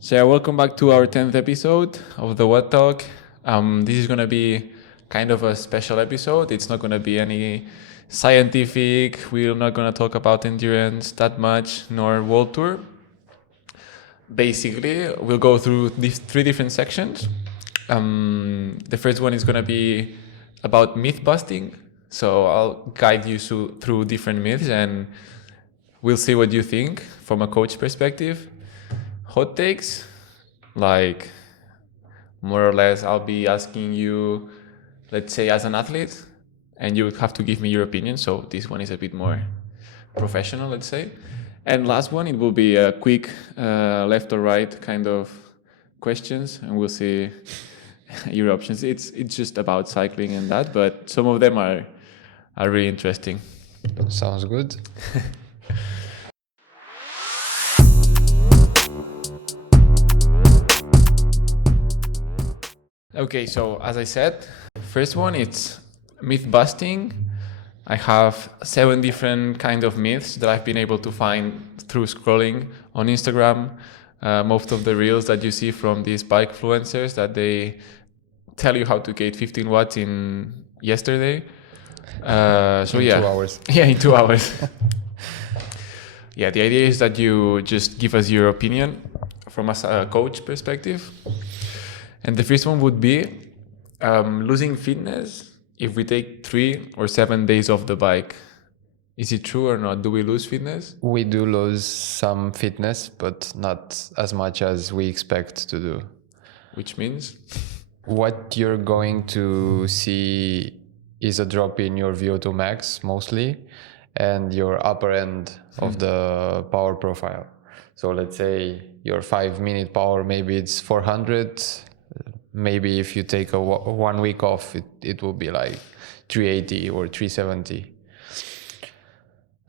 So yeah, welcome back to our 10th episode of the What Talk. This is going to be kind of a special episode. It's not going to be any scientific. We're not going to talk about endurance that much, nor world tour. Basically, we'll go through these three different sections. The first one is going to be about myth busting. So I'll guide you through different myths and we'll see what you think from a coach perspective. Hot takes, like more or less I'll be asking you, let's say as an athlete, and you would have to give me your opinion. So this one is a bit more professional, let's say. And last one, it will be a quick left or right kind of questions, and we'll see your options. It's just about cycling and that, but some of them are really interesting. Sounds good. Okay, so as I said, first one, it's myth busting. I have 7 different kind of myths that I've been able to find through scrolling on Instagram. Most of the reels that you see from these bike influencers that they tell you how to get 15 watts in yesterday. So in yeah, 2 hours. Yeah, in 2 hours. Yeah, the idea is that you just give us your opinion from a coach perspective. And the first one would be losing fitness if we take 3 or 7 days off the bike. Is it true or not? Do we lose fitness? We do lose some fitness, but not as much as we expect to do. Which means? What you're going to see is a drop in your VO2 max mostly and your upper end of the power profile. So let's say your 5-minute power, maybe it's 400. Maybe if you take a 1 week off, it will be like 380 or 370.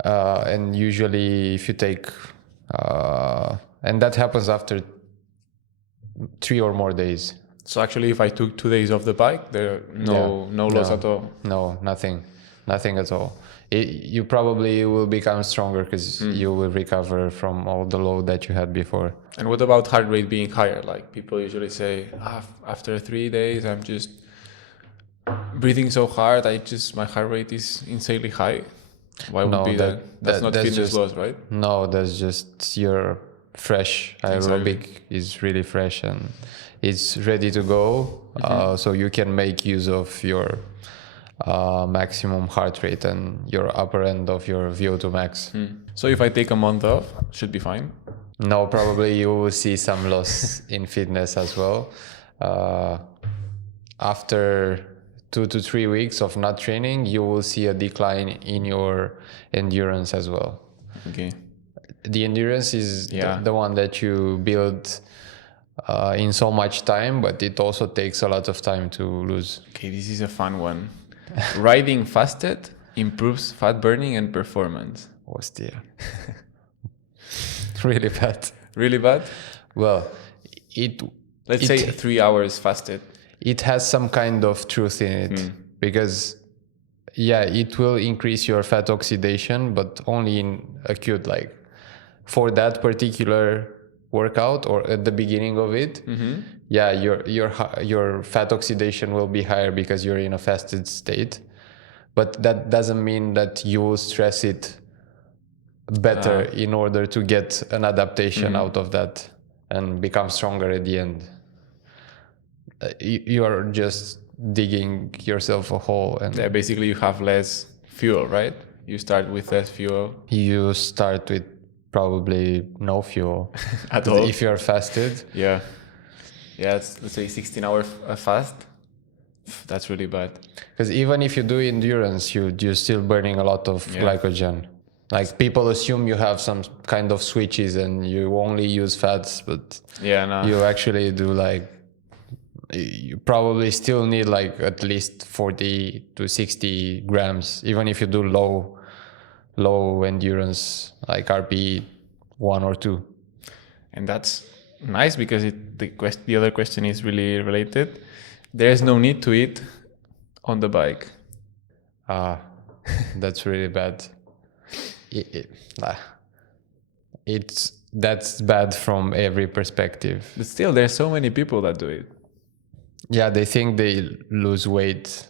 And usually if you take, and that happens after 3 or more days. So actually, if I took 2 days off the bike, there no loss at all. No, nothing at all. You probably will become stronger because you will recover from all the load that you had before. And what about heart rate being higher? Like people usually say, after 3 days, I'm just breathing so hard. My heart rate is insanely high. Why would be that? That's not fitness loss, right? No, that's just your fresh aerobic is really fresh and it's ready to go. So you can make use of your maximum heart rate and your upper end of your VO2 max. So if I take a month off, should be fine? No, probably you will see some loss in fitness as well. After 2 to 3 weeks of not training, you will see a decline in your endurance as well. Okay. The endurance is the one that you build in so much time, but it also takes a lot of time to lose. Okay, this is a fun one. Riding fasted improves fat burning and performance. Hostia. Really bad. Really bad? Well, let's say 3 hours fasted. It has some kind of truth in it because it will increase your fat oxidation, but only in acute, like for that particular workout or at the beginning of it. Your fat oxidation will be higher because you're in a fasted state, but that doesn't mean that you will stress it better in order to get an adaptation out of that and become stronger at the end. You're just digging yourself a hole, and basically you have less fuel, right? You start with less fuel. You start with probably no fuel at all if you're fasted. Let's say 16-hour fast. That's really bad. Because even if you do endurance, you're still burning a lot of glycogen. Like people assume you have some kind of switches and you only use fats, but you actually do you probably still need like at least 40 to 60 grams, even if you do low endurance, like RP 1 or 2. And that's nice because the other question is really related. There's no need to eat on the bike. That's really bad. that's bad from every perspective. But still, there's so many people that do it. Yeah, they think they lose weight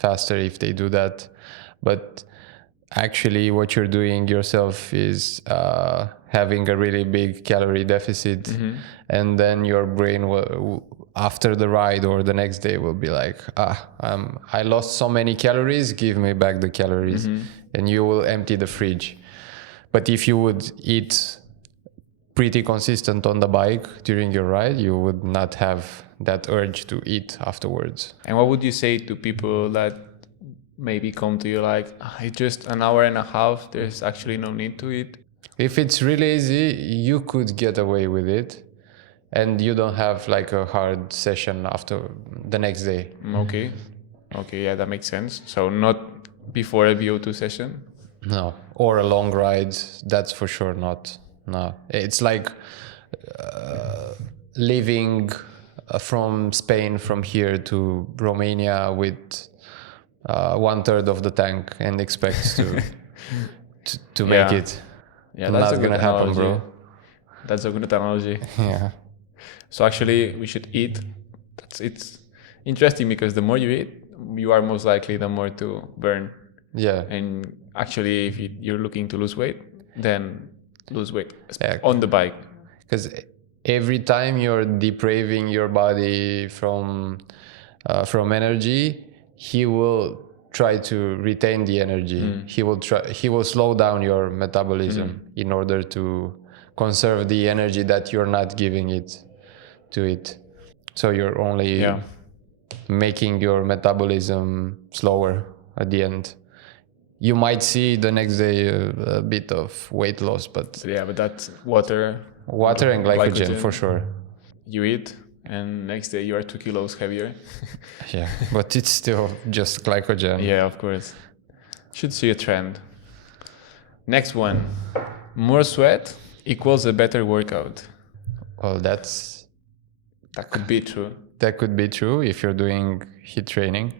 faster if they do that, but actually what you're doing yourself is having a really big calorie deficit, and then your brain will, after the ride or the next day, will be like, I lost so many calories, give me back the calories, and you will empty the fridge. But if you would eat pretty consistent on the bike during your ride, you would not have that urge to eat afterwards. And what would you say to people that maybe come to you like, it's just an hour and a half, there's actually no need to eat? If it's really easy, you could get away with it, and you don't have like a hard session after the next day. Okay, yeah, that makes sense. So not before a VO2 session? No, or a long ride, that's for sure not. No, it's like leaving from Spain from here to Romania with 1/3 of the tank and expect to make it. Yeah, that's not gonna happen, bro. That's a good analogy. Yeah. So actually, we should eat. It's interesting because the more you eat, you are most likely the more to burn. Yeah. And actually, if you're looking to lose weight, then lose weight on the bike. Because every time you're depraving your body from energy, he will try to retain the energy. He will slow down your metabolism in order to conserve the energy that you're not giving it to it. So you're only making your metabolism slower at the end. You might see the next day a bit of weight loss, but that's water and glycogen for sure. You eat, and next day you are 2 kilos heavier. Yeah, but it's still just glycogen. Yeah, of course. Should see a trend. Next one, more sweat equals a better workout. Well, that could be true. That could be true if you're doing HIIT training.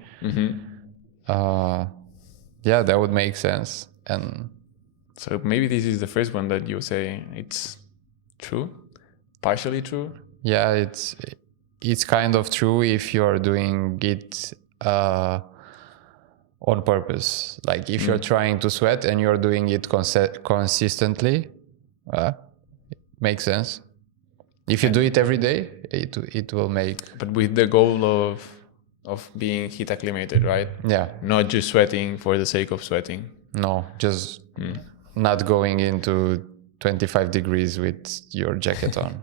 Yeah, that would make sense. And so maybe this is the first one that you say it's true, partially true. Yeah, it's kind of true if you're doing it on purpose. Like if you're trying to sweat and you're doing it consistently, it makes sense. If you do it every day, it will make. But with the goal of being HIIT acclimated, right? Yeah. Not just sweating for the sake of sweating. No, just not going into 25 degrees with your jacket on.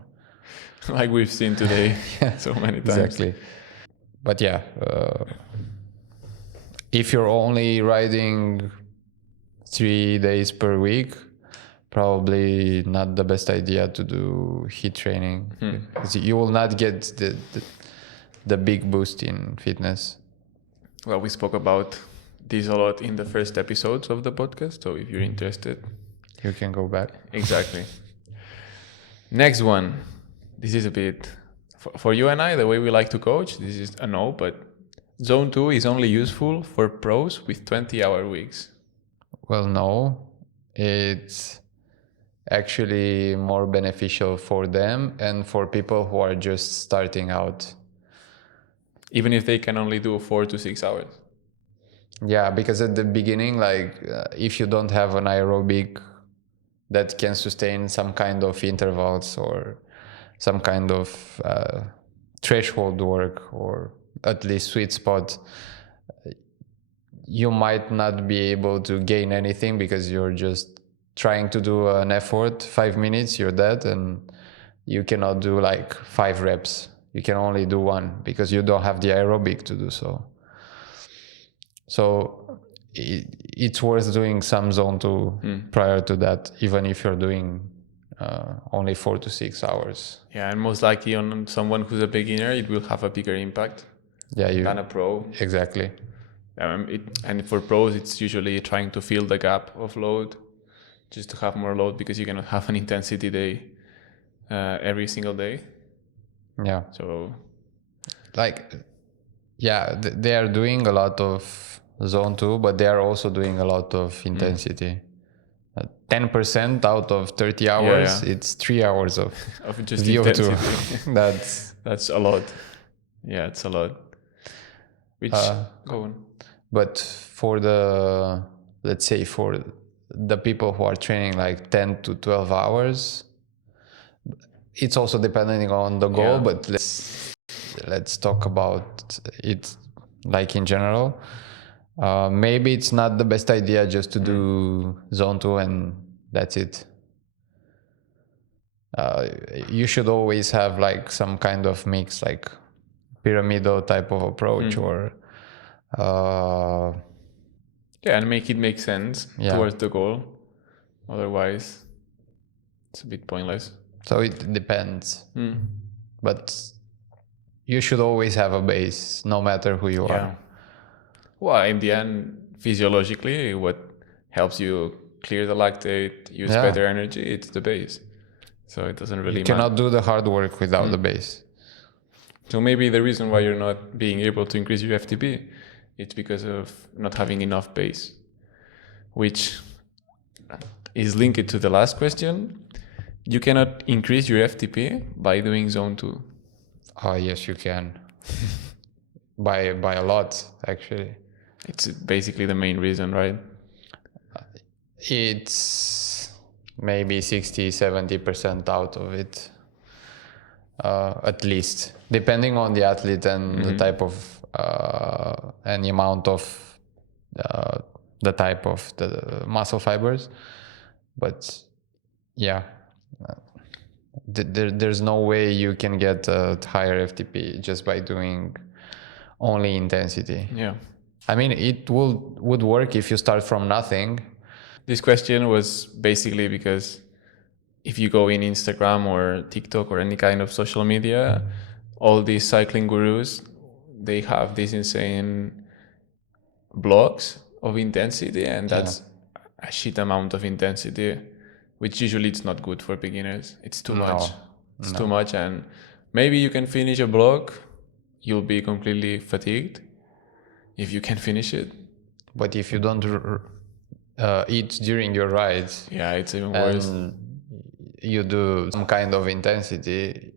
Like we've seen today so many times. Exactly. But yeah, if you're only riding 3 days per week, probably not the best idea to do HIIT training. You will not get the big boost in fitness. Well, we spoke about this a lot in the first episodes of the podcast, so if you're interested, you can go back. Exactly. Next one. This is a bit for you and I, the way we like to coach, this is a no, but zone 2 is only useful for pros with 20-hour weeks. Well, no, it's actually more beneficial for them and for people who are just starting out. Even if they can only do 4 to 6 hours. Yeah, because at the beginning, if you don't have an aerobic that can sustain some kind of intervals or some kind of threshold work or at least sweet spot, you might not be able to gain anything because you're just trying to do an effort, 5 minutes, you're dead, and you cannot do 5 reps. You can only do 1 because you don't have the aerobic to do so. So it's worth doing some zone 2 prior to that, even if you're doing only 4 to 6 hours. Yeah, and most likely on someone who's a beginner, it will have a bigger impact than a pro. Exactly. And for pros, it's usually trying to fill the gap of load, just to have more load because you cannot have an intensity day every single day. Yeah. So, they are doing a lot of zone 2, but they are also doing a lot of intensity. 10% out of 30 hours, it's 3 hours of just VO2. Intensity. That's a lot. Yeah, it's a lot. Which go on. But for the, let's say for the people who are training like 10 to 12 hours, it's also depending on the goal, but let's talk about it like in general. Maybe it's not the best idea just to do zone 2 and that's it. You should always have like some kind of mix, like pyramidal type of approach or and make it make sense towards the goal. Otherwise it's a bit pointless. So it depends. But you should always have a base, no matter who you are. Well, in the end, physiologically, what helps you clear the lactate, use better energy, it's the base. So it doesn't really matter. You cannot do the hard work without the base. So maybe the reason why you're not being able to increase your FTP, it's because of not having enough base, which is linked to the last question. You cannot increase your FTP by doing zone 2. Oh, yes, you can. by a lot, actually. It's basically the main reason, right? It's maybe 60-70% out of it, at least, depending on the athlete and the type of and the amount of the type of the muscle fibers. But yeah, there's no way you can get a higher FTP just by doing only intensity. Yeah, I mean, it would work if you start from nothing. This question was basically because if you go in Instagram or TikTok or any kind of social media, all these cycling gurus, they have these insane blocks of intensity, and that's a shit amount of intensity, which usually it's not good for beginners. It's too much. It's too much, and maybe you can finish a block, you'll be completely fatigued if you can finish it. But if you don't eat during your rides, it's even worse. You do some kind of intensity,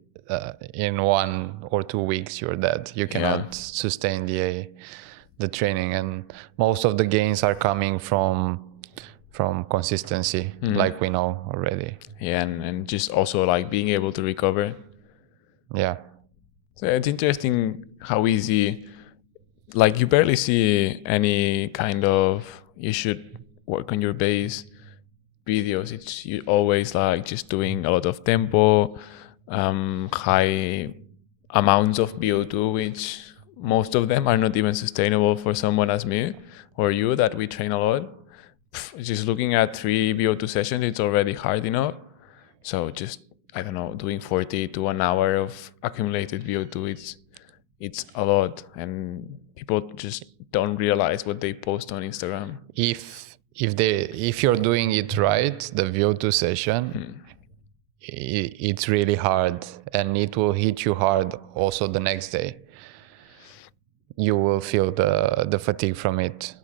in 1 or 2 weeks you're dead. You cannot sustain the training, and most of the gains are coming from consistency, like we know already. And just also like being able to recover. So it's interesting how easy, like you barely see any kind of you should work on your base videos. It's you always like just doing a lot of tempo, high amounts of VO2, which most of them are not even sustainable for someone as me or you that we train a lot. Just looking at 3 VO2 sessions, it's already hard enough. So just, I don't know, doing 40 to 1 hour of accumulated VO2, it's a lot, and people just don't realize what they post on Instagram. If you're doing it right, the VO2 session, it's really hard, and it will hit you hard also the next day. You will feel the fatigue from it.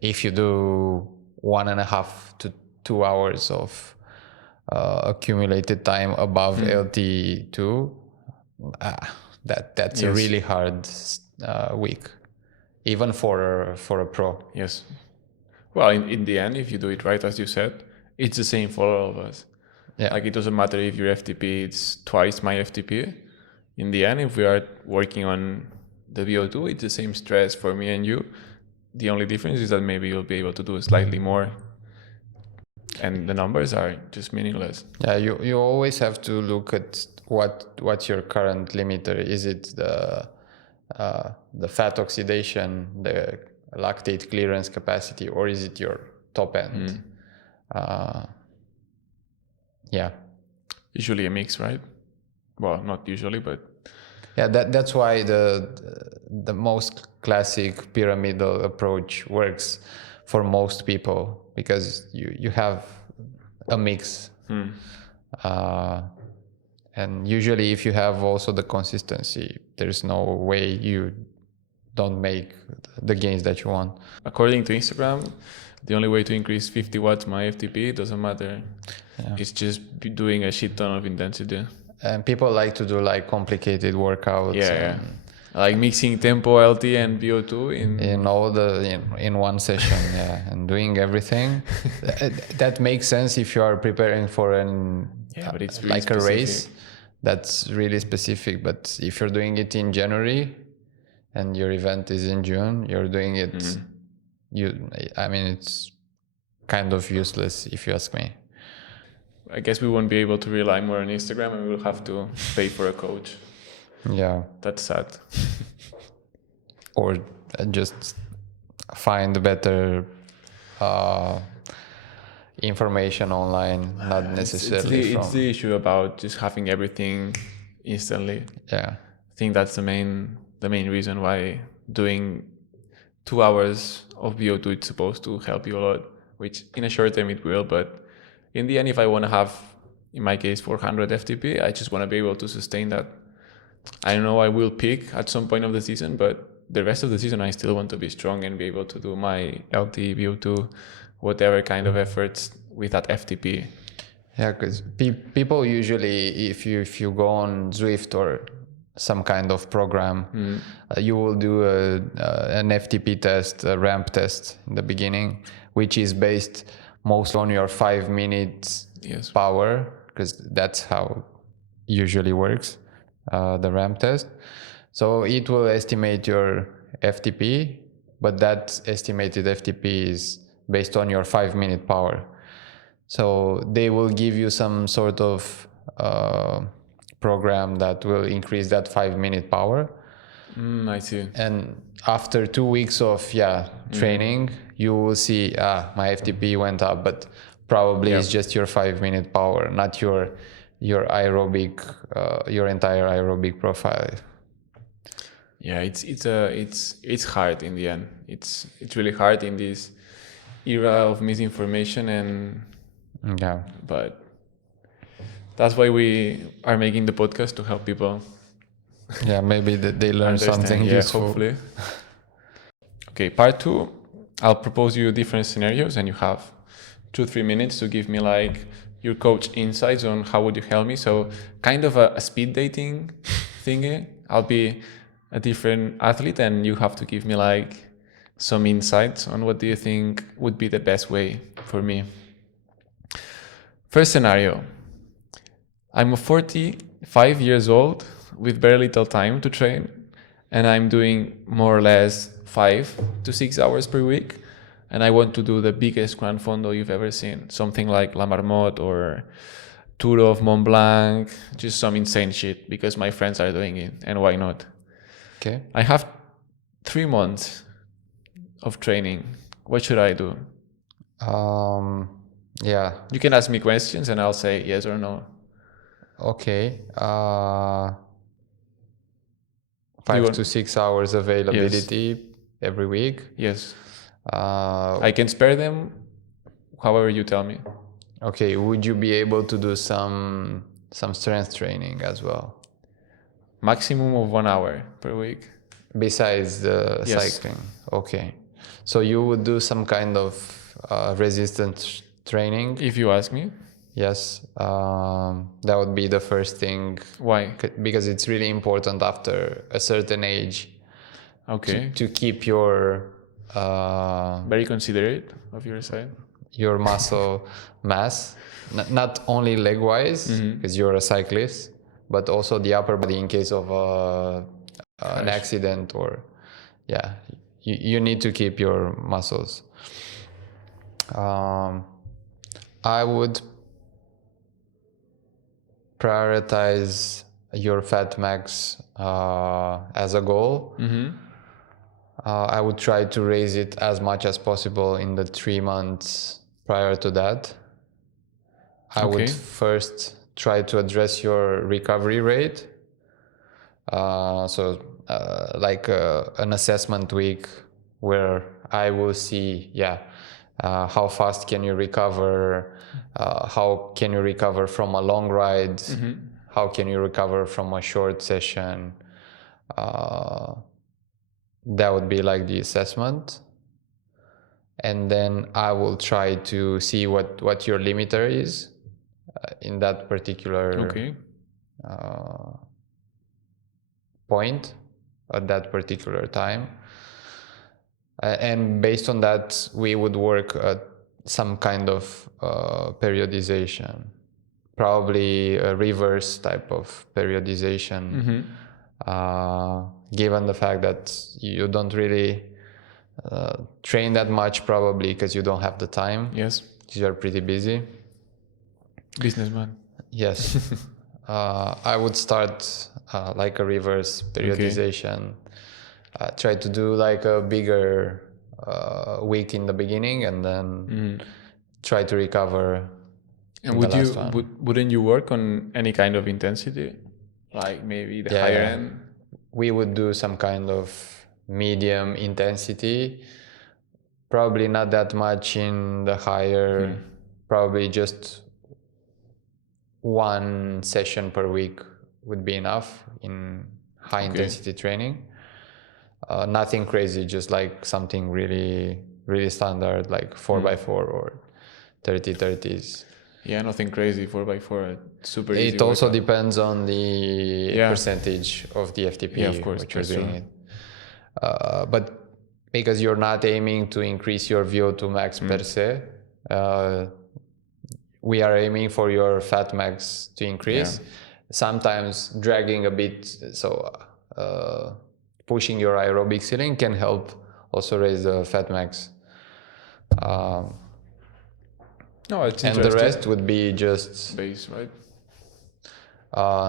If you do 1.5 to 2 hours of accumulated time above LT2, that's a really hard week, even for a pro. Yes. Well, in the end, if you do it right, as you said, it's the same for all of us. Like it doesn't matter if your FTP is twice my FTP. In the end, if we are working on the VO2, it's the same stress for me and you. The only difference is that maybe you'll be able to do slightly more, and the numbers are just meaningless. You always have to look at what's your current limiter. Is it the fat oxidation, the lactate clearance capacity, or is it your top end? Usually a mix, right? Well, not usually, but that's why the most classic pyramidal approach works for most people, because you have a mix. And usually if you have also the consistency, there's no way you don't make the gains that you want. According to Instagram, the only way to increase 50 watts my FTP doesn't matter. Yeah. It's just doing a shit ton of intensity. And people like to do like complicated workouts. Yeah. Like mixing tempo, LT, and VO2 in one session. Yeah, and doing everything. That makes sense if you are preparing for but it's really like specific. A race. That's really specific. But if you're doing it in January and your event is in June, you're doing it. It's kind of useless if you ask me. I guess we won't be able to rely more on Instagram, and we'll have to pay for a coach. Yeah, that's sad. Or just find better information online, not necessarily. It's the issue about just having everything instantly. Yeah, I think that's the main reason why doing 2 hours of VO2 it's supposed to help you a lot. Which in a short term it will, but in the end, if I want to have, in my case, 400 FTP, I just want to be able to sustain that. I know I will peak at some point of the season, but the rest of the season, I still want to be strong and be able to do my LT, VO2, whatever kind of efforts with that FTP. Yeah, because people usually, if you go on Zwift or some kind of program, you will do an FTP test, a ramp test in the beginning, which is based mostly on your 5 minutes power, because that's how usually works, the ramp test. So it will estimate your FTP, but that estimated FTP is based on your 5 minute power. So they will give you some sort of program that will increase that 5 minute power. I see. And after 2 weeks of training, you will see my FTP went up, but probably it's just your 5 minute power, not your aerobic, your entire aerobic profile. Yeah, it's hard in the end. It's really hard in this era of misinformation, and but that's why we are making the podcast, to help people. Yeah, maybe they learn something useful. Hopefully. Okay, part 2, I'll propose you different scenarios, and you have 2-3 minutes to give me like your coach insights on how would you help me. So kind of a speed dating thingy. I'll be a different athlete, and you have to give me like some insights on what do you think would be the best way for me. First scenario. I'm 45 years old with very little time to train, and I'm doing more or less 5 to 6 hours per week, and I want to do the biggest Gran Fondo you've ever seen, something like La Marmotte or Tour of Mont Blanc, just some insane shit because my friends are doing it, and why not? Okay. I have 3 months of training. What should I do? Yeah. You can ask me questions and I'll say yes or no. Okay. 5 to 6 hours availability every week. Yes. I can spare them however you tell me. Okay. Would you be able to do some strength training as well? Maximum of 1 hour per week. Besides the cycling. Okay. So you would do some kind of resistance training? If you ask me. Yes, that would be the first thing. Why? Because it's really important after a certain age. Okay. To keep your very considerate of your side. Your muscle mass, not only leg wise, because you're a cyclist, but also the upper body in case of an accident or you need to keep your muscles. I would prioritize your fat max as a goal. I would try to raise it as much as possible in the 3 months prior to that. I would first try to address your recovery rate. Like an assessment week where I will see, how fast can you recover? How can you recover from a long ride? How can you recover from a short session? that would be like the assessment. And then I will try to see what your limiter is in that particular point at that particular time. And based on that, we would work at some kind of periodization, probably a reverse type of periodization, given the fact that you don't really train that much, probably because you don't have the time. Yes. You're pretty busy. Businessman. Yes. I would start like a reverse periodization. Try to do like a bigger week in the beginning, and then try to recover. And wouldn't you work on any kind of intensity, like maybe the higher end? We would do some kind of medium intensity, probably not that much in the higher, probably just one session per week would be enough in high intensity training. Nothing crazy, just like something really standard, like 4x4 or 30-30s. Yeah, nothing crazy, 4x4, super easy. It also depends on the percentage of the FTP of course, which you're doing it. But because you're not aiming to increase your VO2 max per se, we are aiming for your fat max to increase. Sometimes dragging a bit, so pushing your aerobic ceiling can help also raise the fat max. No, it's and the rest would be just base, right?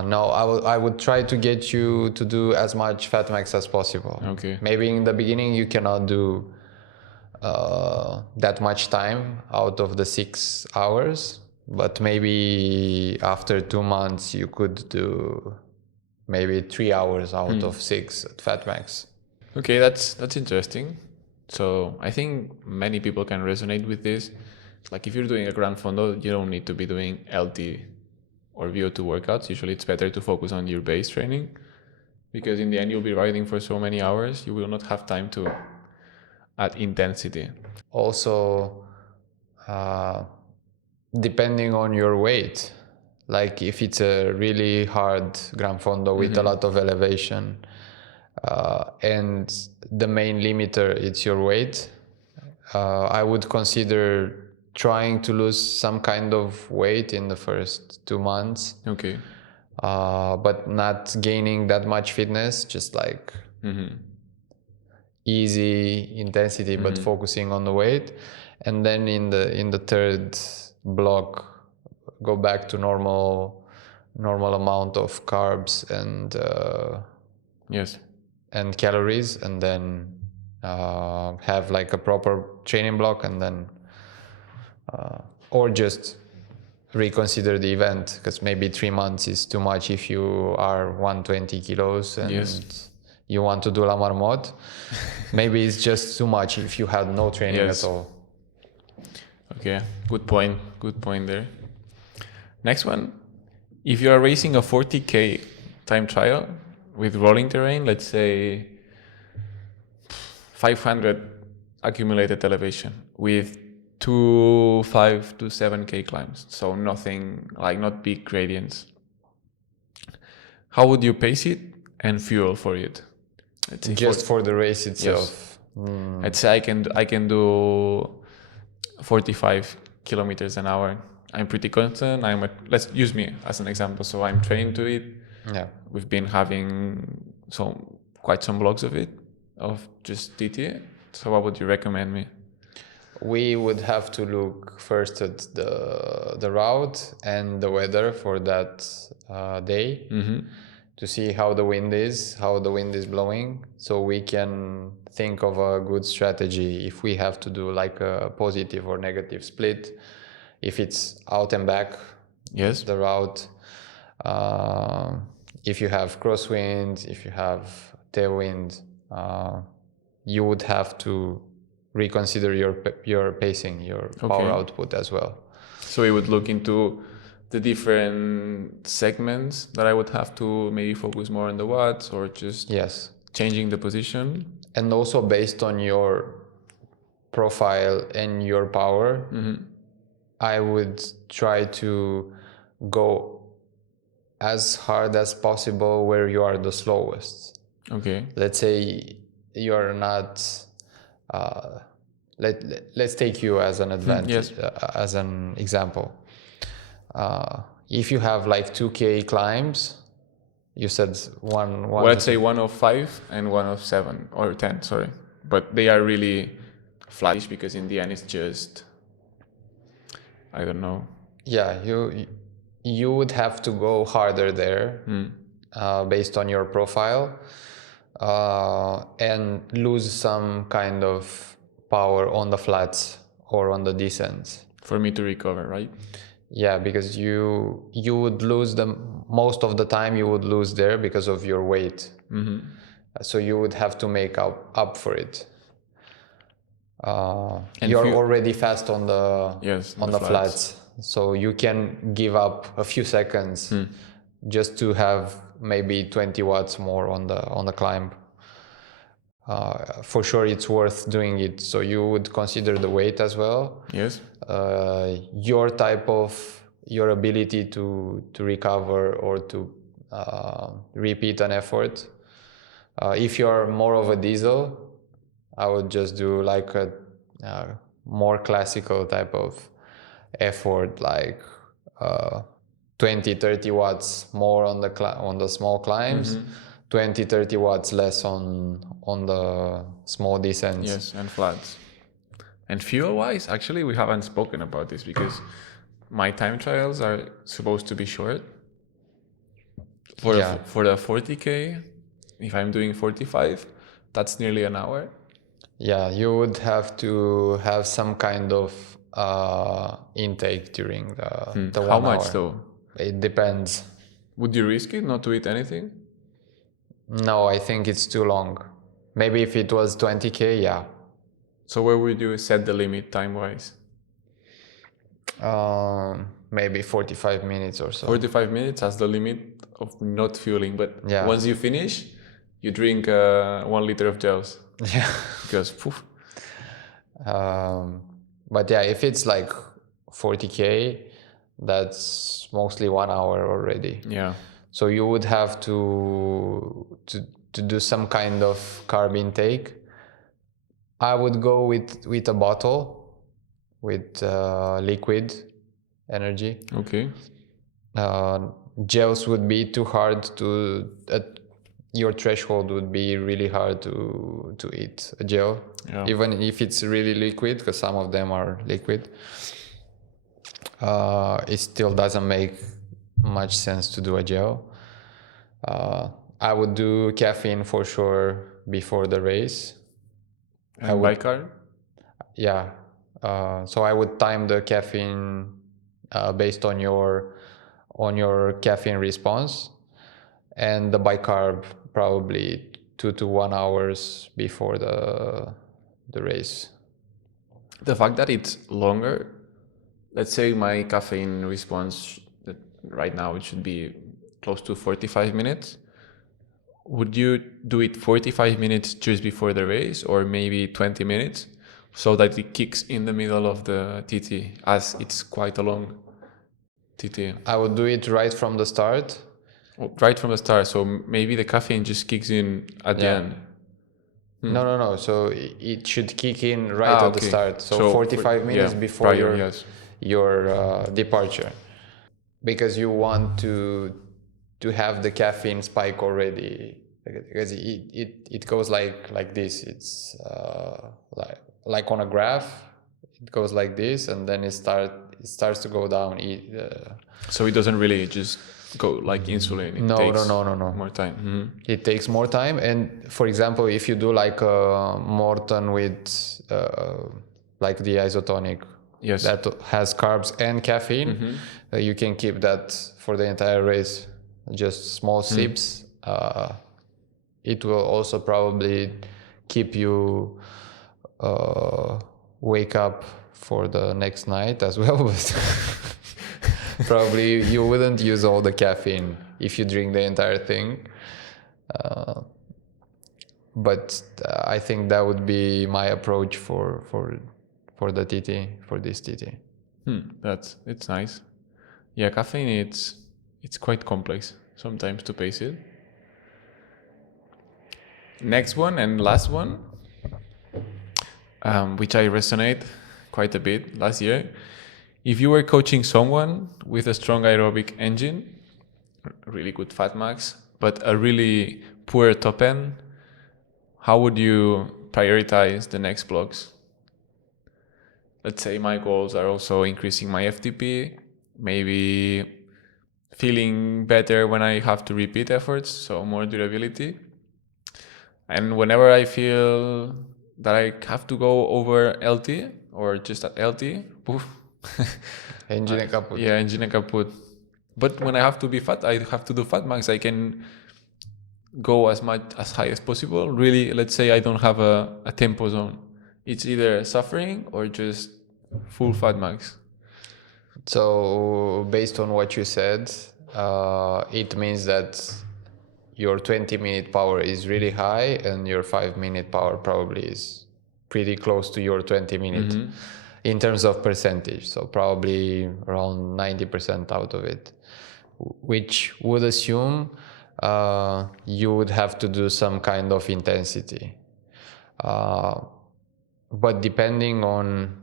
No, I would try to get you to do as much fat max as possible. Okay. Maybe in the beginning you cannot do that much time out of the 6 hours, but maybe after 2 months you could do maybe 3 hours out of 6 at fat max. Okay, that's interesting. So I think many people can resonate with this. Like if you're doing a Gran Fondo, you don't need to be doing LT or VO2 workouts. Usually it's better to focus on your base training, because in the end you'll be riding for so many hours, you will not have time to add intensity. Also, depending on your weight, like if it's a really hard Gran Fondo with a lot of elevation, and the main limiter it's your weight, I would consider trying to lose some kind of weight in the first 2 months. Okay. But not gaining that much fitness, just like easy intensity, but focusing on the weight. And then in the third block, go back to normal amount of carbs and and calories, and then have like a proper training block, and then or just reconsider the event, because maybe 3 months is too much if you are 120 kilos and you want to do La Marmotte. Maybe it's just too much if you had no training at all. Okay, good point there. Next one, if you are racing a 40K time trial with rolling terrain, let's say 500 accumulated elevation with 5 to 7K climbs, so nothing, like not big gradients, how would you pace it and fuel for it? Just for the race itself? I'd say I can do 45 kilometers an hour. I'm pretty constant. Let's use me as an example. So I'm trained to it. Yeah. We've been having quite some vlogs of it, of just TT. So what would you recommend me? We would have to look first at the route and the weather for that day, to see how the wind is blowing, so we can think of a good strategy if we have to do like a positive or negative split. If it's out and back, the route, if you have crosswind, if you have tailwind, you would have to reconsider your pacing, your power output as well. So we would look into the different segments that I would have to maybe focus more on the watts, or just changing the position. And also based on your profile and your power, I would try to go as hard as possible where you are the slowest. Okay. Let's say you're not. Let's take you as an advantage, as an example. If you have like 2K climbs, you said one. Well, let's say 105 and 107 or 10. Sorry, but they are really flattish because in the end it's just, I don't know. Yeah, you would have to go harder there based on your profile and lose some kind of power on the flats or on the descents. For me to recover, right? Yeah, because you would lose them most of the time. You would lose there because of your weight. So you would have to make up for it. You're already fast on the flats, so you can give up a few seconds just to have maybe 20 watts more on the climb. For sure, it's worth doing it. So you would consider the weight as well. Yes. Your ability to recover or to repeat an effort. If you're more of a diesel, I would just do like a more classical type of effort, like 20-30 watts more on the small climbs, 20-30 watts less on the small descents. Yes, and flats. And fuel-wise, actually, we haven't spoken about this because my time trials are supposed to be short. For the 40K, if I'm doing 45, that's nearly an hour. Yeah, you would have to have some kind of intake during the 1 hour. How much though? It depends. Would you risk it not to eat anything? No, I think it's too long. Maybe if it was 20K, yeah. So where would you set the limit time-wise? Maybe 45 minutes or so. 45 minutes as the limit of not fueling, but once you finish, you drink 1 liter of gels. Yeah. Because poof. But yeah, if it's like 40K, that's mostly 1 hour already. Yeah. So you would have to do some kind of carb intake. I would go with a bottle with liquid energy. Okay. Gels would be too hard to. Your threshold would be really hard to eat a gel, even if it's really liquid, because some of them are liquid. It still doesn't make much sense to do a gel. I would do caffeine for sure before the race. And bicarb? Yeah. So I would time the caffeine based on your caffeine response, and the bicarb probably 2 to 1 hours before the race. The fact that it's longer, let's say my caffeine response right now it should be close to 45 minutes. Would you do it 45 minutes just before the race, or maybe 20 minutes, so that it kicks in the middle of the TT, as it's quite a long TT? I would do it right from the start. Right from the start, so maybe the caffeine just kicks in at the end. No. So it should kick in right at the start. So 45 minutes before your departure, because you want to have the caffeine spike already, because it goes like this. It's like on a graph. It goes like this, and then it starts to go down. So it doesn't really just go like insulin. It takes no. More time. It takes more time. And for example, if you do like a Morton with like the isotonic, that has carbs and caffeine, you can keep that for the entire race. Just small sips. It will also probably keep you wake up for the next night as well, but probably you wouldn't use all the caffeine if you drink the entire thing. but I think that would be my approach for the TT, for this TT. It's nice. Yeah, caffeine it's quite complex sometimes to pace it. Next one and last one, which I resonate quite a bit last year. If you were coaching someone with a strong aerobic engine, really good fat max, but a really poor top end, how would you prioritize the next blocks? Let's say my goals are also increasing my FTP, maybe feeling better when I have to repeat efforts, so more durability. And whenever I feel that I have to go over LT or just at LT, poof. Engine kaput. Yeah, engine kaput. But when I have to be fat, I have to do fat max. I can go as high as possible. Really, let's say I don't have a tempo zone. It's either suffering or just full fat max. So based on what you said, it means that your 20-minute power is really high and your 5-minute power probably is pretty close to your 20-minute in terms of percentage. So probably around 90% out of it, which would assume you would have to do some kind of intensity. But depending on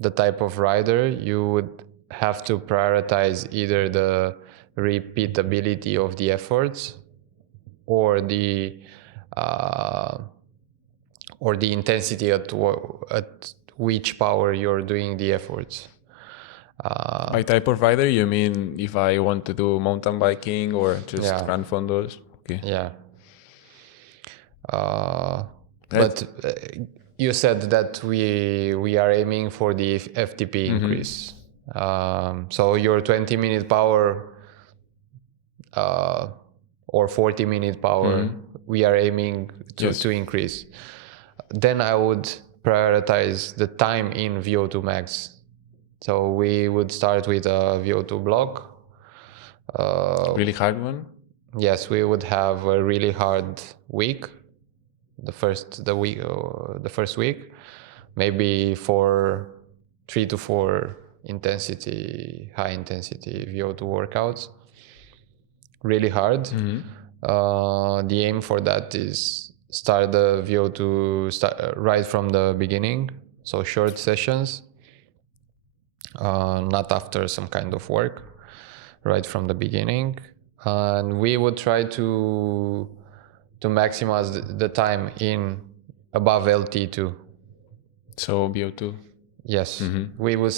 the type of rider, you would have to prioritize either the repeatability of the efforts or the intensity at which power you're doing the efforts. By type of rider, you mean if I want to do mountain biking or just run fondos? Okay. Yeah. But you said that we are aiming for the FTP increase. So your 20-minute power or 40-minute power, we are aiming to increase. Then I would prioritize the time in VO2 max. So we would start with a VO2 block. Really hard one? Yes, we would have a really hard week. The first week, maybe for 3 to 4 high intensity VO2 workouts. Really hard. The aim for that is start the VO2 right from the beginning, so short sessions, not after some kind of work, right from the beginning. And we would try to maximize the time in above LT2. So VO2? Yes. We would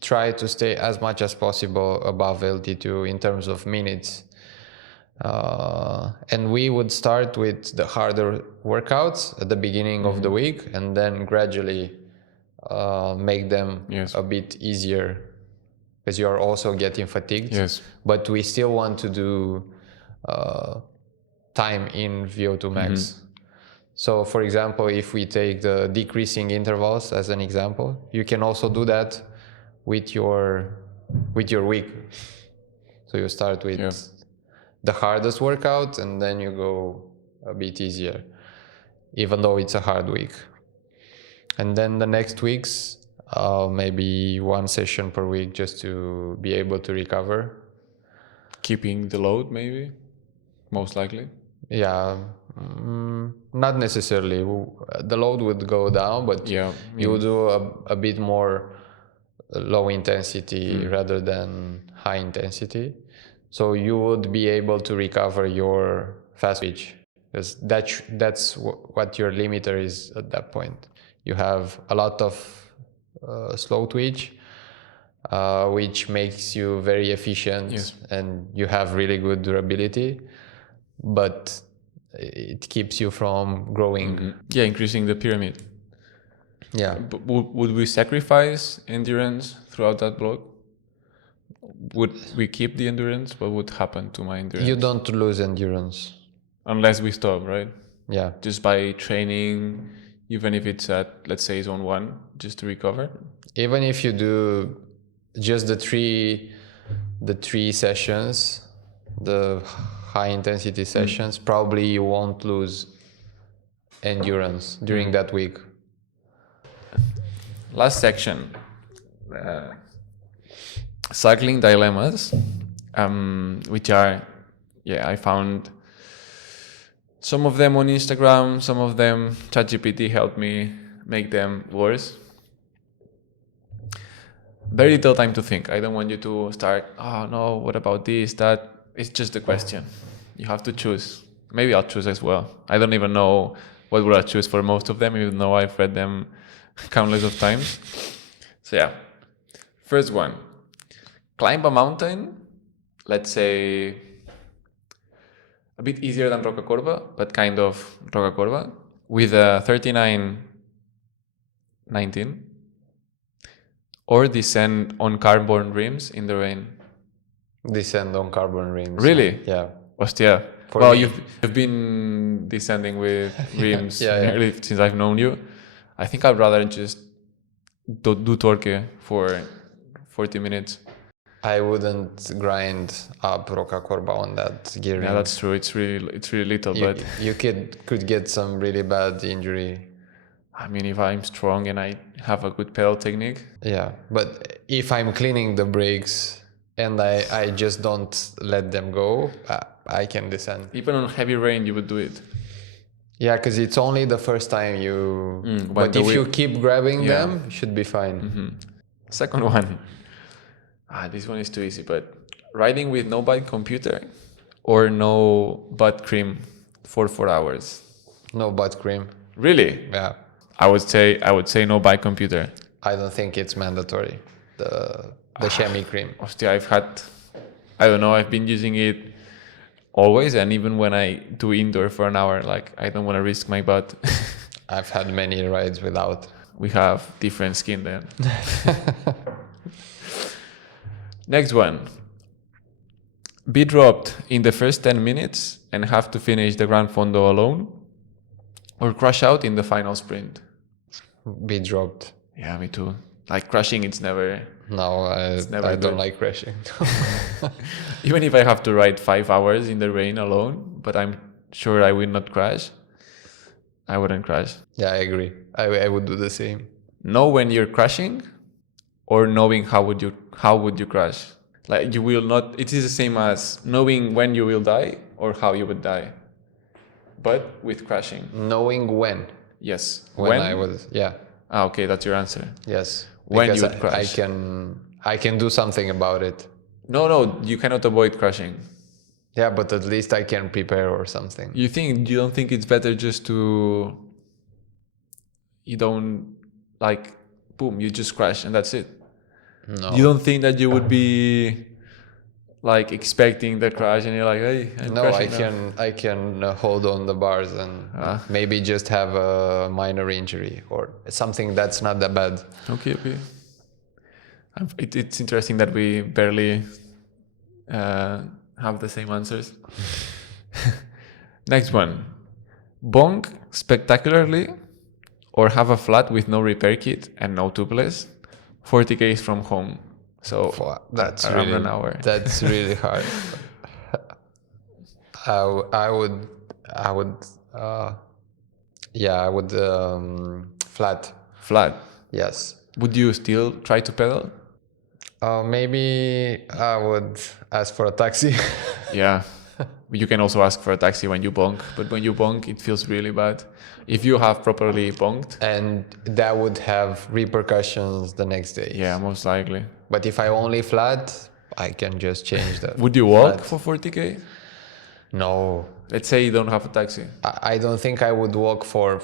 try to stay as much as possible above LT2 in terms of minutes. And we would start with the harder workouts at the beginning of the week and then gradually make them a bit easier, because you are also getting fatigued. Yes. But we still want to do time in VO2 max. So for example, if we take the decreasing intervals as an example, you can also do that with your week. So you start with the hardest workout and then you go a bit easier, even though it's a hard week. And then the next weeks, maybe 1 session per week just to be able to recover. Keeping the load maybe, most likely. Yeah, not necessarily. The load would go down, but you do a bit more low intensity rather than high intensity. So you would be able to recover your fast twitch, because that's what your limiter is at that point. You have a lot of slow twitch, which makes you very efficient and you have really good durability, but it keeps you from growing. Increasing the pyramid. But would we sacrifice endurance throughout that block? Would we keep the endurance? What would happen to my endurance? You don't lose endurance. Unless we stop, right? Yeah. Just by training, even if it's at, let's say, zone 1, just to recover? Even if you do just the three sessions, the high intensity sessions, probably you won't lose endurance during that week. Last section, cycling dilemmas, which are, I found some of them on Instagram, some of them ChatGPT helped me make them worse. Very little time to think. I don't want you to start, oh no, what about this, that? It's just a question. You have to choose. Maybe I'll choose as well. I don't even know what would I choose for most of them, even though I've read them countless of times. So yeah, first one, climb a mountain, let's say a bit easier than Roca Corba, but kind of Roca Corba, with a 39.19, or descend on carbon rims in the rain. Descend on carbon rims. Really? Yeah. Hostia. Well, you've been descending with rims nearly since I've known you. I think I'd rather just do torque for 40 minutes. I wouldn't grind up Roca Corba on that gearing. Yeah, that's true. It's really little, but you could get some really bad injury. I mean, if I'm strong and I have a good pedal technique. Yeah, but if I'm cleaning the brakes and I just don't let them go, I can descend. Even on heavy rain, you would do it. Yeah, because it's only the first time you... but if you keep grabbing them, it should be fine. Mm-hmm. Second one. This one is too easy, but riding with no bike computer or no butt cream for 4 hours? No butt cream. Really? Yeah. I would say no bike computer. I don't think it's mandatory. The chamois cream. Hostia, I've been using it always, and even when I do indoor for an hour, like I don't want to risk my butt. I've had many rides without. We have different skin then. Next one. Be dropped in the first 10 minutes and have to finish the Gran Fondo alone, or crash out in the final sprint. Be dropped. Yeah, me too. Like crashing, it's never... No, I don't like crashing. Even if I have to ride 5 hours in the rain alone, but I'm sure I will not crash, I wouldn't crash. Yeah, I agree. I would do the same. Know when you're crashing, or knowing how would you crash? Like you will not... It is the same as knowing when you will die or how you would die, but with crashing. Knowing when. Yes. When I was... Yeah. Okay, that's your answer. Yes. When because you would crash. I can do something about it. No, you cannot avoid crashing. Yeah, but at least I can prepare or something. You don't think it's better just to... You don't like, boom, you just crash and that's it? No. You don't think that you would be like expecting the crash and you're like, hey, I'm crashing I can hold on the bars and maybe just have a minor injury or something that's not that bad. Okay. It's interesting that we barely have the same answers. Next one. Bonk spectacularly or have a flat with no repair kit and no tubeless, 40 k's from home. So that's around really an hour. That's really hard. I would flat. Flat. Yes. Would you still try to pedal? Maybe I would ask for a taxi. Yeah. You can also ask for a taxi when you bonk, but when you bonk, it feels really bad. If you have properly bonked. And that would have repercussions the next day. Yeah, most likely. But if I only flat, I can just change that. Would you walk for 40k? No. Let's say you don't have a taxi. I don't think I would walk for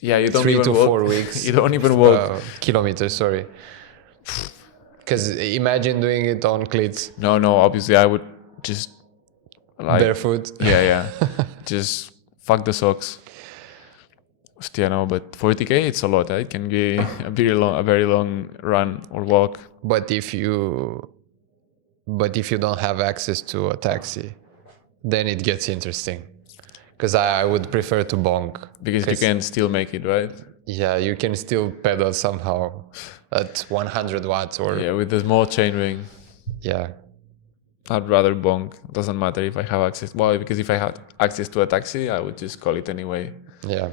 you don't 3 even to walk. 4 weeks. You don't even walk. Kilometers, sorry. Because imagine doing it on cleats. No, obviously I would just... Like, barefoot. Yeah. Just fuck the socks. Hostia, no, but 40k, it's a lot. It can be a very long run or walk. But if you don't have access to a taxi, then it gets interesting. Because I would prefer to bonk. Because you can still make it, right? Yeah, you can still pedal somehow at 100 watts or... Yeah, with the small chain ring. Yeah. I'd rather bonk. Doesn't matter if I have access. Well, because if I had access to a taxi, I would just call it anyway. Yeah.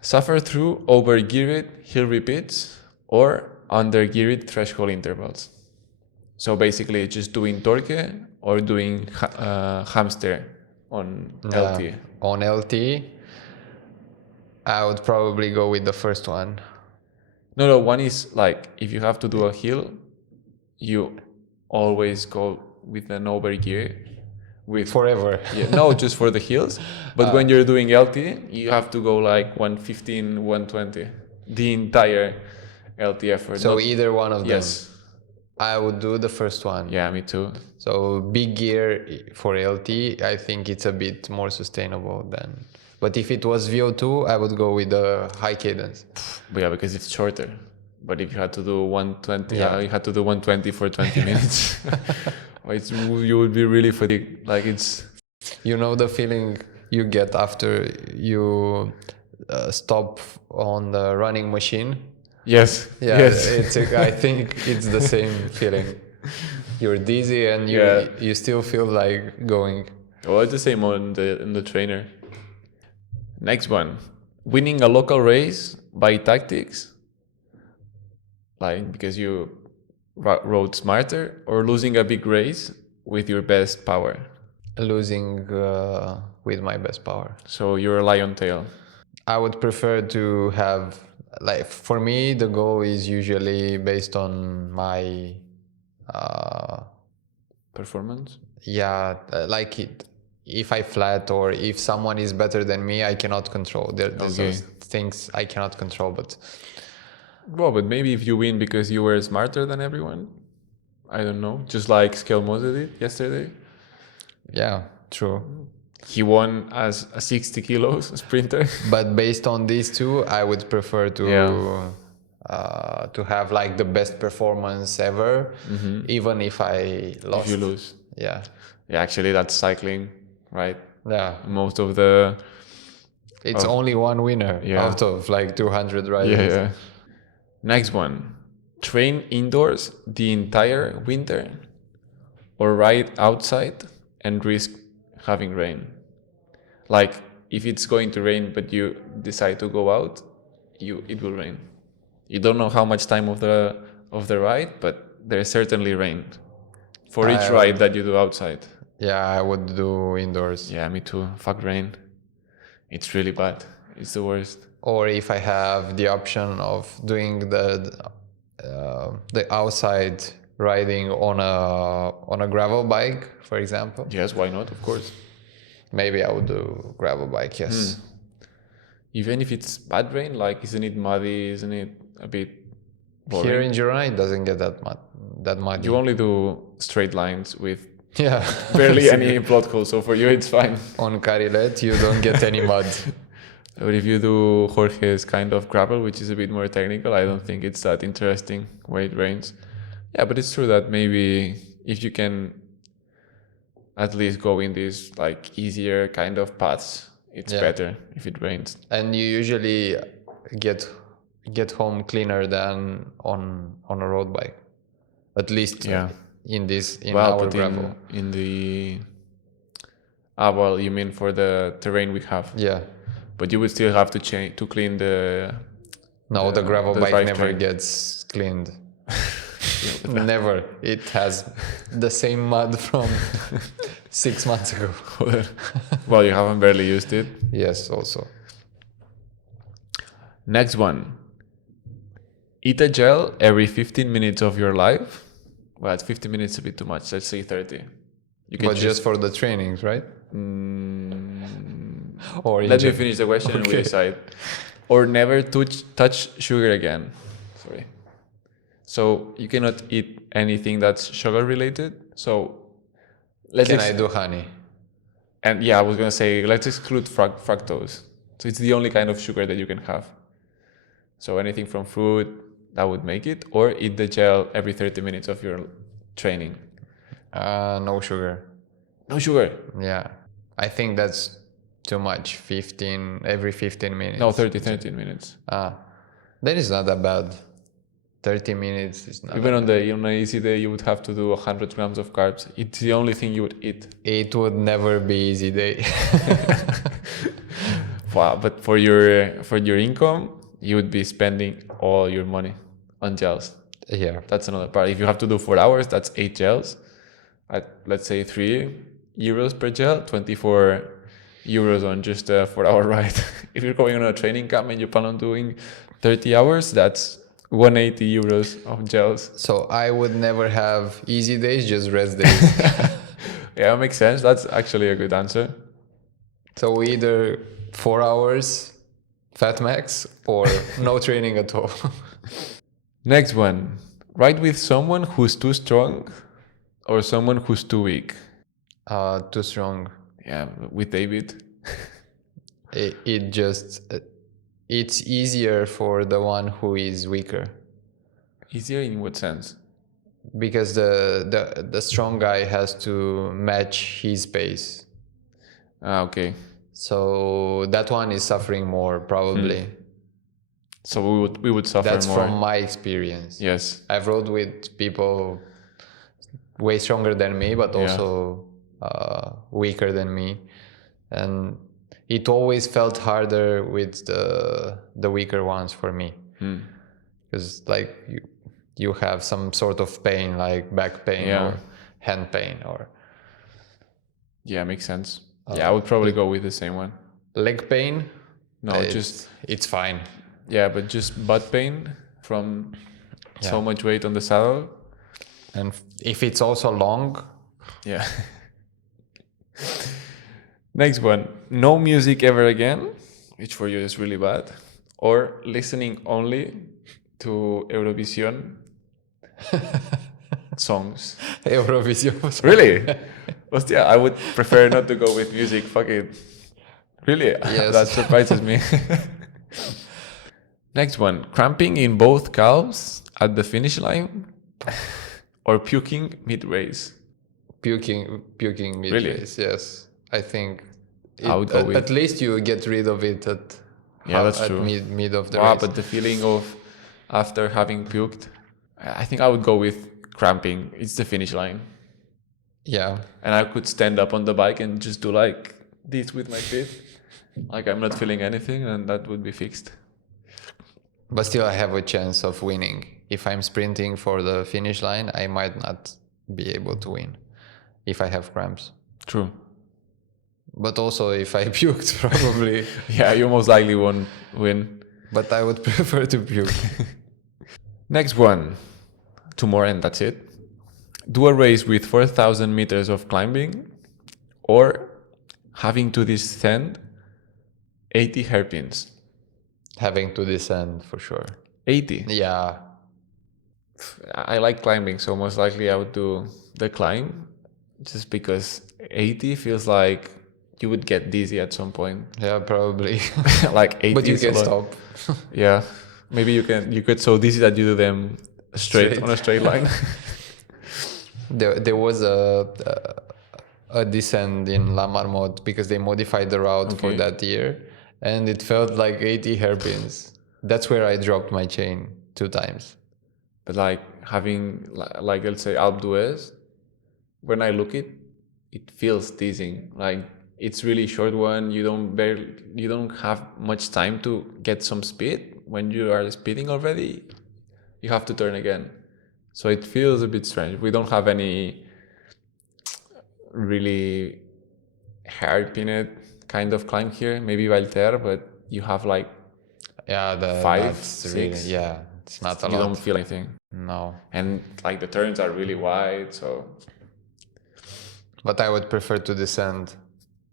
Suffer through over-geared hill repeats or under-geared threshold intervals. So basically just doing torque or doing hamster on LT. On LT, I would probably go with the first one. No, one is like if you have to do a hill, you always go with an overgear. With forever. Yeah, no, just for the hills. But when you're doing LT, you have to go like 115, 120. The entire LT effort. So either one of them. Yes. I would do the first one. Yeah, me too. So big gear for LT, I think it's a bit more sustainable than. But if it was VO2, I would go with the high cadence. But yeah, because it's shorter. But if you had to do 120, you had to do 120 for 20 minutes. You would be really fatigued. Like it's. You know the feeling you get after you stop on the running machine? Yes. Yeah, yes. I think it's the same feeling. You're dizzy and you still feel like going. Well, it's the same on the trainer. Next one, winning a local race by tactics, like because you rode smarter, or losing a big race with your best power. Losing with my best power. So you're a lion tail. I would prefer to have. Like for me, the goal is usually based on my performance. Yeah, like it. If I flat or if someone is better than me, I cannot control. There's those things I cannot control. But but maybe if you win because you were smarter than everyone, I don't know. Just like Skelmose did yesterday. Yeah, true. He won as a 60 kilos sprinter. But based on these two, I would prefer to have like the best performance ever, even if I lost. If you lose. Yeah. Yeah, actually that's cycling, right? Yeah. Most of the... It's only one winner out of like 200 riders. Yeah. Next one. Train indoors the entire winter or ride outside and risk having rain. Like if it's going to rain but you decide to go out, it will rain. You don't know how much time of the ride, but there's certainly rain for each ride that you do outside. Yeah, I would do indoors. Yeah, me too. Fuck rain. It's really bad. It's the worst. Or if I have the option of doing the outside riding on a gravel bike, for example. Yes, why not? Of course. Maybe I would do gravel bike. Yes. Even if it's bad rain, like isn't it muddy? Isn't it a bit boring? Here in Girona, it doesn't get that muddy. You only do straight lines with barely any plot holes, so for you it's fine. On Carilet, you don't get any mud. But if you do Jorge's kind of gravel, which is a bit more technical, I don't think it's that interesting where it rains. Yeah, but it's true that maybe if you can at least go in these like easier kind of paths, it's better if it rains. And you usually get home cleaner than on a road bike, at least in our gravel. In the well, you mean for the terrain we have? Yeah. But you would still have to clean the... No, the gravel bike never gets cleaned. Never. It has the same mud from 6 months ago. Well, you haven't barely used it. Yes, also. Next one. Eat a gel every 15 minutes of your life. Well, it's 15 minutes a bit too much. Let's say 30. You can just for the trainings, right? Or let me finish the question and we decide. Or never touch sugar again. Sorry. So you cannot eat anything that's sugar related. So can I do honey? And yeah, I was gonna say let's exclude fructose. So it's the only kind of sugar that you can have. So anything from fruit that would make it, or eat the gel every 30 minutes of your training. No sugar. No sugar. Yeah, I think that's too much. Every 15 minutes. No, 13 minutes. That is not that bad. 30 minutes is not. Even on an easy day, you would have to do 100 grams of carbs. It's the only thing you would eat. It would never be easy day. Wow, but for your income, you would be spending all your money on gels. Yeah. That's another part. If you have to do 4 hours, that's 8 gels. At, let's say, €3 per gel, 24 euros on just a 4-hour ride. If you're going on a training camp and you plan on doing 30 hours, that's 180 euros of gels. So I would never have easy days, just rest days. Yeah, makes sense. That's actually a good answer. So either 4 hours fat max or no training at all. Next one. Ride with someone who's too strong or someone who's too weak. Too strong. Yeah, with David. It's easier for the one who is weaker. Easier in what sense? Because the strong guy has to match his pace. Okay. So that one is suffering more probably. So we would suffer more. That's from my experience. Yes. I've rode with people way stronger than me, but also weaker than me, and it always felt harder with the weaker ones for me, because like you have some sort of pain, like back pain or hand pain or. Yeah, makes sense. I would probably go with the same one. Leg pain? No, it's fine. Yeah, but just butt pain from so much weight on the saddle. And if it's also long. Yeah. Next one. No music ever again, which for you is really bad. Or listening only to Eurovision songs. Eurovision. Really? Hostia, I would prefer not to go with music. Fuck it. Really? Yes. That surprises me. Next one. Cramping in both calves at the finish line or puking mid-race? Puking mid-race, really? Yes. I think I would go with... at least you get rid of it at that's true. mid of the race. But the feeling of after having puked, I think I would go with cramping. It's the finish line. Yeah. And I could stand up on the bike and just do like this with my feet. Like I'm not feeling anything, and that would be fixed. But still I have a chance of winning. If I'm sprinting for the finish line, I might not be able to win if I have cramps. True. But also if I puked, probably. Yeah, you most likely won't win. But I would prefer to puke. Next one. 2 more and that's it. Do a race with 4,000 meters of climbing or having to descend 80 hairpins. Having to descend for sure. 80? Yeah. I like climbing, so most likely I would do the climb just because 80 feels like you would get dizzy at some point. Yeah, probably. Like 80. But you can stop. Yeah. Maybe you get so dizzy that you do them straight on a straight line. There was a descent in La Marmotte because they modified the route for that year, and it felt like 80 hairpins. That's where I dropped my chain 2 times. But like having like let's say Alpe d'Huez, when I look it feels dizzying. Like it's really short one. You don't have much time to get some speed. When you are speeding already, you have to turn again. So it feels a bit strange. We don't have any really hairpinned kind of climb here. Maybe Valter, but you have like 5, 6. Really, it's not a lot. You don't feel anything. No. And like the turns are really wide, so. But I would prefer to descend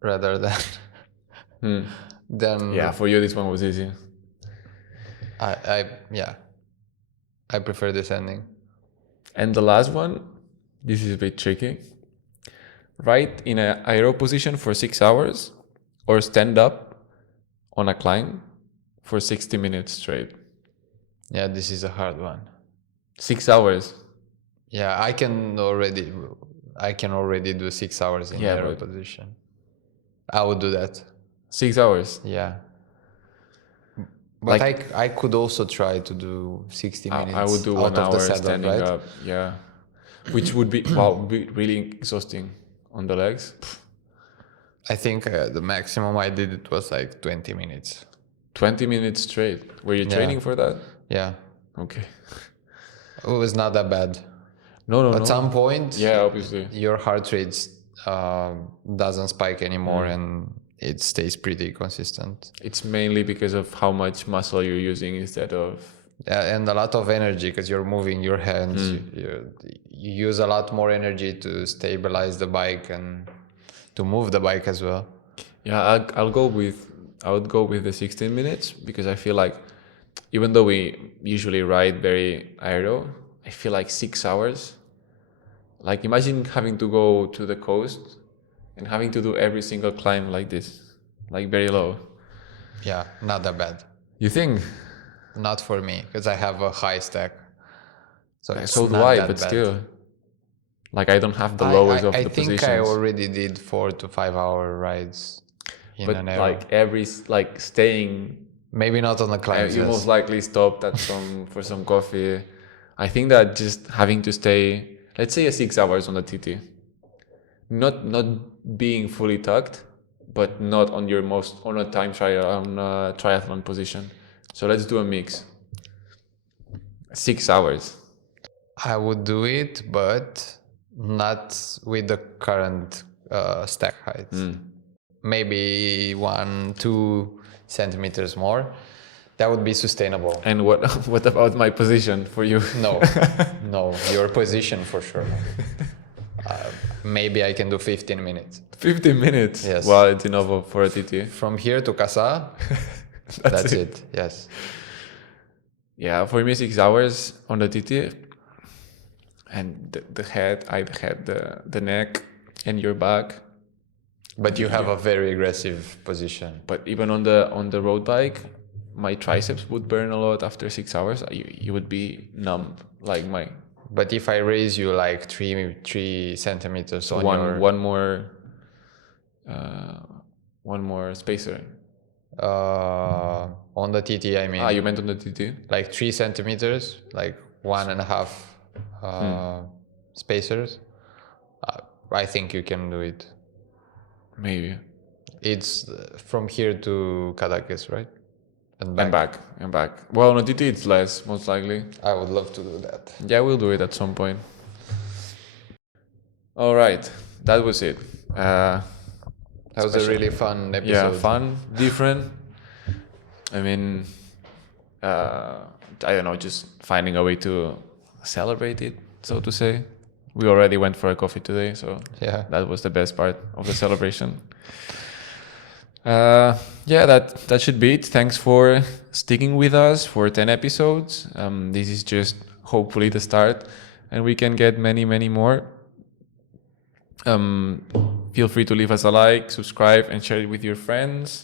rather than. Yeah, for you this one was easy. I prefer descending. And the last one, this is a bit tricky. Ride in an aero position for 6 hours or stand up on a climb for 60 minutes straight. Yeah, this is a hard one. 6 hours. Yeah, I can already do 6 hours in aero position. I would do that. 6 hours? Yeah. But like, I could also try to do 60 minutes. I would do 1 hour standing up. Yeah, which would be really exhausting on the legs. I think the maximum I did it was like 20 minutes. 20 minutes straight. Were you training for that? Yeah. Okay. It was not that bad. No. At some point, obviously, your heart rate doesn't spike anymore, and it stays pretty consistent. It's mainly because of how much muscle you're using instead of... Yeah, and a lot of energy because you're moving your hands. You use a lot more energy to stabilize the bike and to move the bike as well. Yeah, I would go with the 16 minutes because I feel like even though we usually ride very aero, I feel like 6 hours. Like imagine having to go to the coast and having to do every single climb like this, like very low. Yeah, not that bad. You think? Not for me because I have a high stack. So do I, but still. Like I don't have the lowest of the positions. I think I already did 4 to 5 hour rides in an aero. Like staying... Maybe not on the climbs. You most likely stopped at for some coffee. I think that just having to stay, let's say 6 hours on the TT, not being fully tucked, but not on your on a triathlon position. So let's do a mix. 6 hours. I would do it, but not with the current stack height. Maybe 1-2 centimeters more. That would be sustainable. And what about my position for you? No, your position for sure. Maybe I can do 15 minutes. 15 minutes? Yes. Well, it's enough for a TT. From here to Casa, that's it. Yes. Yeah, for me 6 hours on the TT, and the head, the neck, and your back. But you have a very aggressive position. But even on the road bike, my triceps would burn a lot after 6 hours. You would be numb, like my... But if I raise you like 3 centimeters on one more spacer. On the TT, I mean. You meant on the TT? Like 3 centimeters, like 1.5 spacers. I think you can do it. Maybe. It's from here to Kadakis, right? And back. Well, on a TT it's less, most likely. I would love to do that. Yeah, we'll do it at some point. All right, that was it. That was a really fun episode. Yeah, fun, different. I mean, I don't know, just finding a way to celebrate it, so to say. We already went for a coffee today, so yeah, that was the best part of the celebration. That should be it. Thanks for sticking with us for 10 episodes. This is just hopefully the start, and we can get many, many more. Feel free to leave us a like, subscribe, and share it with your friends.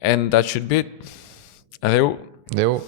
And that should be it. Adeu. Adeu.